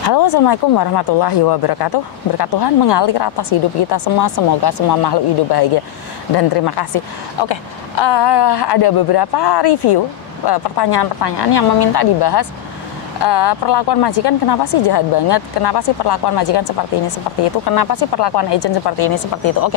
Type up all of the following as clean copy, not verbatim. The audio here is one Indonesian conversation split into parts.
Halo, assalamualaikum warahmatullahi wabarakatuh. Berkat Tuhan mengalir atas hidup kita semua. Semoga semua makhluk hidup bahagia dan terima kasih. Oke, ada beberapa review pertanyaan-pertanyaan yang meminta dibahas perlakuan majikan. Kenapa sih jahat banget? Kenapa sih perlakuan majikan seperti ini, seperti itu? Kenapa sih perlakuan agent seperti ini, seperti itu? Oke,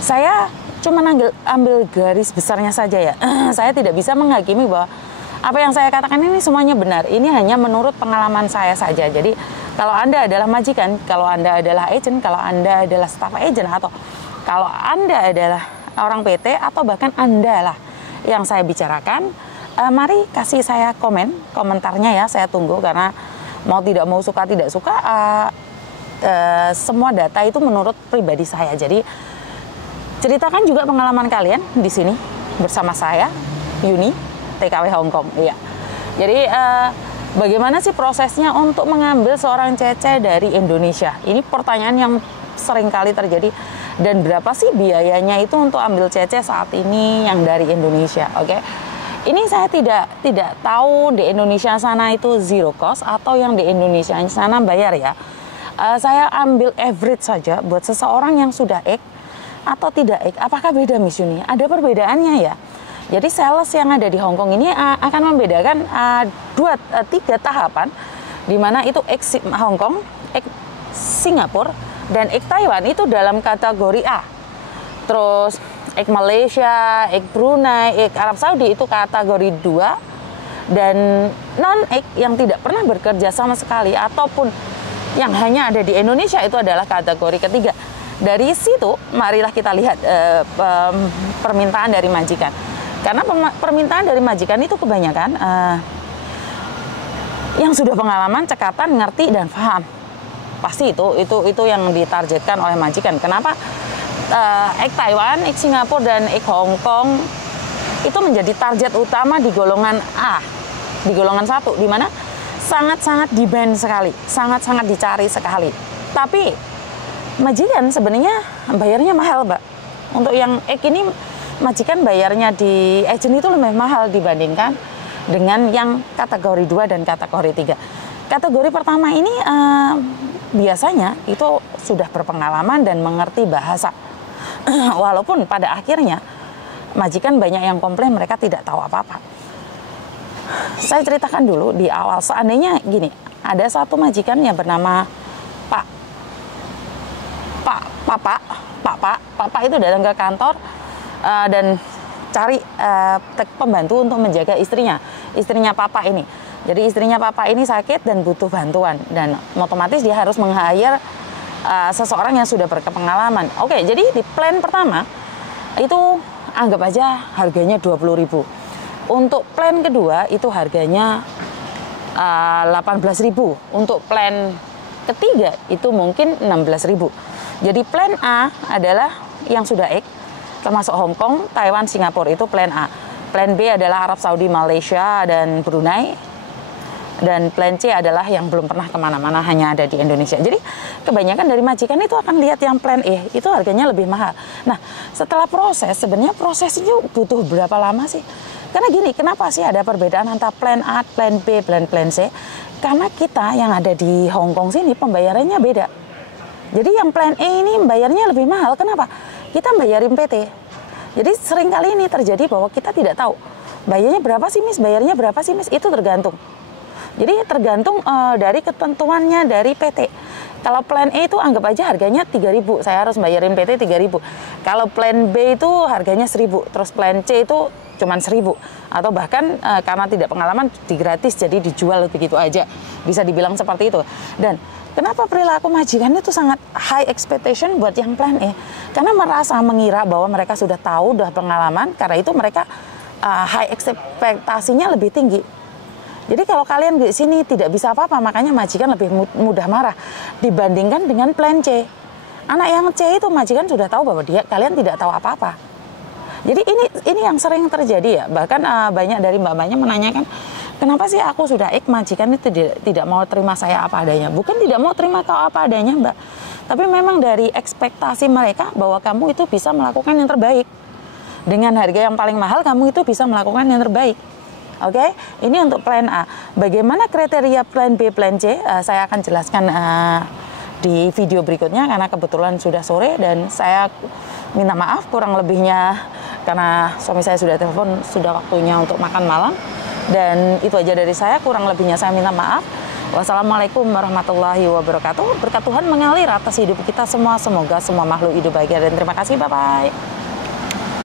saya cuma ambil garis besarnya saja ya. Saya tidak bisa menghakimi bahwa apa yang saya katakan ini semuanya benar. Ini hanya menurut pengalaman saya saja. Jadi kalau Anda adalah majikan, kalau Anda adalah agent, kalau Anda adalah staff agent, atau kalau Anda adalah orang PT, atau bahkan Anda lah yang saya bicarakan, mari kasih saya komentarnya ya. Saya tunggu, karena mau tidak mau, suka tidak suka, semua data itu menurut pribadi saya. Jadi ceritakan juga pengalaman kalian di sini bersama saya, Yuni, TKW Hong Kong. Iya. Jadi bagaimana sih prosesnya untuk mengambil seorang Cece dari Indonesia? Ini pertanyaan yang sering kali terjadi. Dan berapa sih biayanya itu untuk ambil Cece saat ini yang dari Indonesia? Oke. Ini saya tidak tahu di Indonesia sana itu zero cost atau yang di Indonesia sana bayar ya. Saya ambil average saja buat seseorang yang sudah ek atau tidak ek. Apakah beda, Miss Yuni? Ada perbedaannya ya. Jadi sales yang ada di Hong Kong ini akan membedakan 3 tahapan, di mana itu X Hong Kong, X Singapura, dan X Taiwan itu dalam kategori A. Terus X Malaysia, X Brunei, X Arab Saudi itu kategori 2, dan non-X yang tidak pernah bekerja sama sekali ataupun yang hanya ada di Indonesia itu adalah kategori ketiga. Dari situ marilah kita lihat permintaan dari majikan. Karena permintaan dari majikan itu kebanyakan yang sudah pengalaman, cekatan, ngerti, dan paham. Pasti itu yang ditargetkan oleh majikan. Kenapa X Taiwan, X Singapura, dan X Hong Kong itu menjadi target utama di golongan A, di golongan 1, di mana sangat-sangat demand sekali, sangat-sangat dicari sekali. Tapi majikan sebenarnya bayarnya mahal, Mbak. Untuk yang X ini majikan bayarnya di agent itu lebih mahal dibandingkan dengan yang kategori 2 dan kategori 3. Kategori pertama ini biasanya itu sudah berpengalaman dan mengerti bahasa. Walaupun pada akhirnya majikan banyak yang komplain mereka tidak tahu apa-apa. Saya ceritakan dulu di awal, seandainya gini, ada satu majikan yang bernama Papa itu datang ke kantor dan cari pembantu untuk menjaga istrinya Papa ini. Jadi istrinya Papa ini sakit dan butuh bantuan, dan otomatis dia harus meng-hire seseorang yang sudah berpengalaman. Oke, jadi di plan pertama itu anggap aja harganya 20.000. Untuk plan kedua itu harganya 18.000. Untuk plan ketiga itu mungkin 16.000. Jadi plan A adalah yang sudah X, termasuk Hong Kong, Taiwan, Singapura, itu plan A. Plan B adalah Arab Saudi, Malaysia, dan Brunei. Dan plan C adalah yang belum pernah kemana-mana, hanya ada di Indonesia. Jadi kebanyakan dari majikan itu akan lihat yang plan E, itu harganya lebih mahal. Nah, setelah proses, sebenarnya proses itu butuh berapa lama sih? Karena gini, kenapa sih ada perbedaan antara plan A, plan B, plan C? Karena kita yang ada di Hong Kong sini pembayarannya beda. Jadi yang plan E ini bayarnya lebih mahal. Kenapa? Kita bayarin PT. Jadi sering kali ini terjadi bahwa kita tidak tahu bayarnya berapa sih, Miss, bayarnya berapa sih, Miss. Itu tergantung. Jadi tergantung dari ketentuannya dari PT. Kalau plan E itu anggap aja harganya 3.000, saya harus bayarin PT 3.000. Kalau plan B itu harganya 1.000, terus plan C itu cuman 1.000, atau bahkan karena tidak pengalaman digratis, jadi dijual begitu aja, bisa dibilang seperti itu. Dan kenapa perilaku majikan itu sangat high expectation buat yang plan E? Karena merasa mengira bahwa mereka sudah tahu, sudah pengalaman, karena itu mereka high ekspektasinya lebih tinggi. Jadi kalau kalian di sini tidak bisa apa-apa, makanya majikan lebih mudah marah dibandingkan dengan plan C. Anak yang C itu majikan sudah tahu bahwa kalian tidak tahu apa-apa. Jadi ini yang sering terjadi ya. Bahkan banyak dari mbak-mbaknya menanyakan, kenapa sih aku sudah majikan itu tidak mau terima saya apa adanya? Bukan tidak mau terima kau apa adanya, Mbak. Tapi memang dari ekspektasi mereka bahwa kamu itu bisa melakukan yang terbaik. Dengan harga yang paling mahal, kamu itu bisa melakukan yang terbaik. Oke, ini untuk plan A. Bagaimana kriteria plan B, plan C? Saya akan jelaskan di video berikutnya karena kebetulan sudah sore dan saya minta maaf kurang lebihnya karena suami saya sudah telepon, sudah waktunya untuk makan malam. Dan itu aja dari saya, kurang lebihnya saya minta maaf. Wassalamualaikum warahmatullahi wabarakatuh. Berkat Tuhan mengalir atas hidup kita semua. Semoga semua makhluk hidup bahagia dan terima kasih. Bye-bye.